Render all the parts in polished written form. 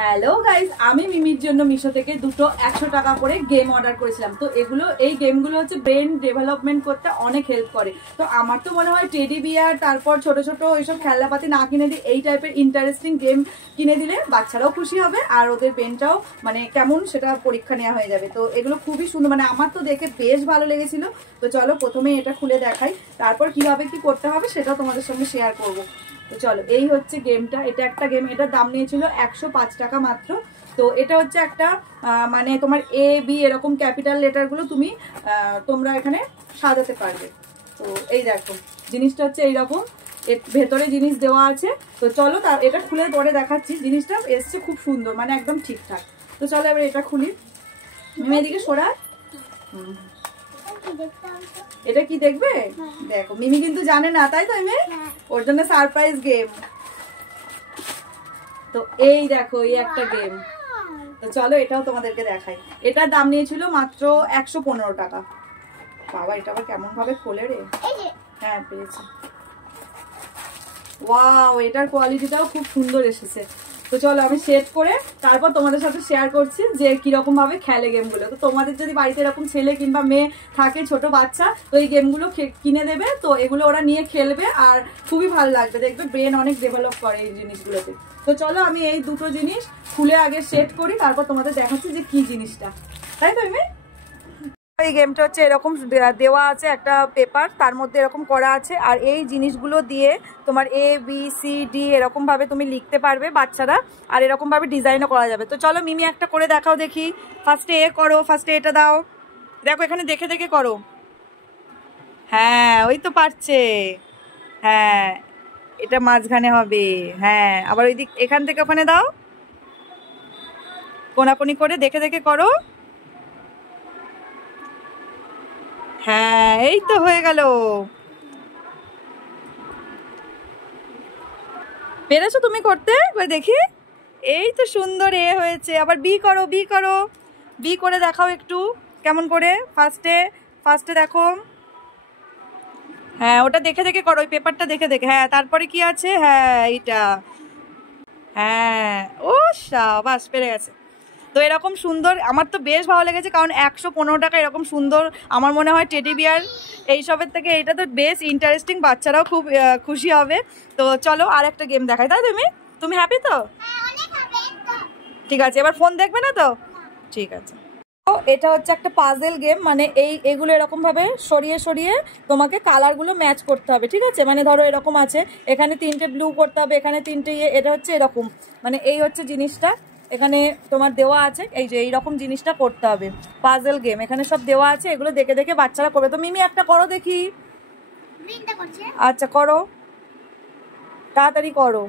Hello guys, আমি মিমির জন্য মিশো থেকে দুটো 100 টাকা করে গেম অর্ডার করেছিলাম। তো এই গেমগুলো হচ্ছে ব্রেন ডেভেলপমেন্ট করতে অনেক হেল্প করে। তো আমার তো মনে হয় টেডি বিয়ার, তারপর ছোট ছোট এইসব খেলনাপাতি না কিনে দিয়ে এই টাইপের ইন্টারেস্টিং গেম কিনে দিলে বাচ্চারাও খুশি হবে আর ওদের ব্রেনটাও মানে কেমন সেটা পরীক্ষা নেওয়া হয়ে যাবে। তো এগুলো খুবই সুন্দর, মানে আমার তো দেখে বেশ ভালো লেগেছিল। তো চলো প্রথমে এটা খুলে দেখাই, তারপর কিভাবে কি করতে হবে সেটাও তোমাদের সঙ্গে শেয়ার করবো। তো চলো, এই হচ্ছে গেমটা। এটা একটা গেম, এটার দাম নিয়েছিল 105 টাকা মাত্র। তো এটা হচ্ছে একটা মানে তোমার এ বি এরকম ক্যাপিটাল লেটারগুলো তোমরা এখানে সাজাতে পারবে। তো এই দেখো জিনিসটা হচ্ছে এইরকম, এর ভেতরে জিনিস দেওয়া আছে। তো চলো এটা খুলে পরে দেখাচ্ছি। জিনিসটা এসছে খুব সুন্দর, মানে একদম ঠিকঠাক। তো চলো এবার এটা খুলি। এদিকে সরা। এটা কি দেখবে? দেখো মিমি কিন্তু জানে না, তাই তো? ওর জন্য সারপ্রাইজ গেম। তো এই দেখো এই একটা গেম। তো চলো এটাও তোমাদেরকে দেখাই। এটার দাম নিয়েছিল মাত্র 115 টাকা। বাবা, এটা আবার কেমন ভাবে খোলে রে। হ্যাঁ পেয়েছি। ওয়াও, এটার কোয়ালিটিটাও খুব সুন্দর এসেছে। তো চলো আমি সেট করে তারপর তোমাদের সাথে শেয়ার করছি যে কিরকম ভাবে খেলে গেমগুলো। তো তোমাদের যদি বাড়িতে এরকম ছেলে কিংবা মেয়ে থাকে, ছোট বাচ্চা, তো এই গেমগুলো কিনে দেবে। তো এগুলো ওরা নিয়ে খেলবে আর খুবই ভালো লাগবে, দেখবে ব্রেন অনেক ডেভেলপ করে এই জিনিসগুলোতে। তো চলো আমি এই দুটো জিনিস খুলে আগে সেট করি, তারপর তোমাদের দেখাচ্ছি যে কি জিনিসটা, তাই তো? এই গেমটা হচ্ছে এরকম দেওয়া আছে একটা পেপার, তার মধ্যে এরকম করা আছে, আর এই জিনিসগুলো দিয়ে তোমার এ বি সি ডি এরকম ভাবে তুমি লিখতে পারবে বাচ্চারা, আর এরকম ভাবে ডিজাইনও করা যাবে। তো চলো মিমি একটা করে দেখাও দেখি। ফার্স্টে এ করো, ফার্স্টে এটা দাও। দেখো এখানে দেখে দেখে করো। হ্যাঁ ওই তো পারছে। হ্যাঁ এটা মাঝখানে হবে। হ্যাঁ আবার ওই দিক, এখান থেকে ওখানে দাও, কোনাকুনি করে দেখে দেখে করো। হ্যাঁ এই তো হয়ে গেল। পেরেছো তুমি করতে? দেখি। এই তো সুন্দর এ হয়েছে। আবার বি করো, বি করো, বি করে দেখাও একটু কেমন করে। ফার্স্টে দেখো। হ্যাঁ ওটা দেখে দেখে করো, ওই পেপারটা দেখে দেখে। হ্যাঁ তারপরে কি আছে? হ্যাঁ এইটা। হ্যাঁ ও শাবাশ, পেরে গেছে। তো এরকম সুন্দর আমার তো বেশ ভালো লেগেছে, কারণ 115 টাকা এরকম সুন্দর, আমার মনে হয় টেডি বিয়ার এইসবের থেকে এটা তো বেশ ইন্টারেস্টিং, বাচ্চারাও খুব খুশি হবে। তো চলো আর একটা গেম দেখাই, তাই তুমি হ্যাপি তো? ঠিক আছে, এবার ফোন দেখবে না তো? ঠিক আছে। তো এটা হচ্ছে একটা পাজেল গেম, মানে এগুলো এরকম ভাবে সরিয়ে সরিয়ে তোমাকে কালারগুলো ম্যাচ করতে হবে, ঠিক আছে? মানে ধরো এরকম আছে, এখানে 3টে ব্লু করতে হবে, এখানে 3টে এটা হচ্ছে এরকম, মানে এই হচ্ছে জিনিসটা এখানে তোমার দেওয়া আছে। এই যে এইরকম জিনিসটা করতে হবে, পাজেল গেম এখানে সব দেওয়া আছে। এগুলো দেখে দেখে বাচ্চারা করবে। তো মিমি একটা করো দেখি। আচ্ছা করো, তাড়াতাড়ি করো।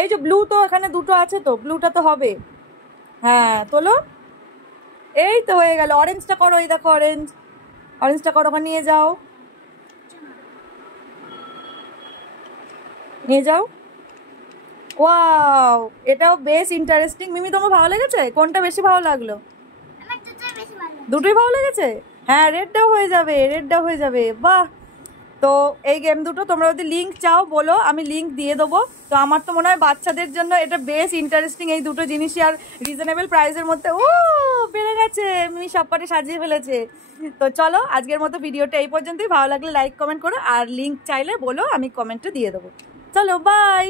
এই যে ব্লু, তো এখানে দুটো আছে, তো ব্লুটা তো হবে। হ্যাঁ তোলো। এই তো হয়ে গেল। অরেঞ্জটা করো, এই দেখো অরেঞ্জটা করো, ওখানে নিয়ে যাও, নিয়ে যাও। ওয়াও, এটাও বেশ ইন্টারেস্টিং। মিমি তোমার ভালো লেগেছে? কোনটা বেশি ভালো লাগলো? দুটোই ভালো লেগেছে। হ্যাঁ রেডটাও হয়ে যাবে, রেডটাও হয়ে যাবে। বাহ। তো এই গেম দুটো তোমরা যদি লিঙ্ক চাও বলো, আমি লিঙ্ক দিয়ে দেবো। তো আমার তো মনে হয় বাচ্চাদের জন্য এটা বেশ ইন্টারেস্টিং, এই দুটো জিনিসই, আর রিজনেবল প্রাইসের মধ্যে। ও বেড়ে গেছে, মিমি সব পাটে সাজিয়ে ফেলেছে। তো চলো আজকের মতো ভিডিওটা এই পর্যন্তই। ভালো লাগলে লাইক কমেন্ট করো, আর লিঙ্ক চাইলে বলো, আমি কমেন্টে দিয়ে দেবো। চলো বাই।